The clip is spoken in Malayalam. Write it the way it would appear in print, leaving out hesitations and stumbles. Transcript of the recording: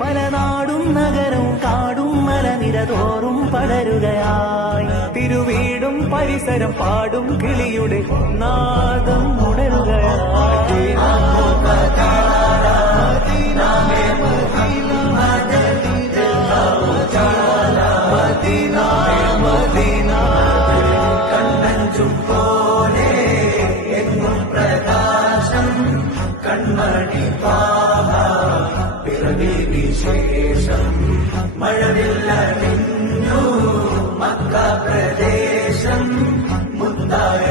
പല നാടും നഗരവും കാടും മലനിരതോറും പടരുകയായി. തിരുവീടും പരിസരം പാടും കിളിയുടെ നാദം ഉണരുകയായി. കണ്ണഞ്ചും പോലെ എങ്ങും പ്രകാശം കൺമണി പിറവി വിശേഷം മഴവില്ല മിന്നു മക്ക പ്രദേശം മുത്തായ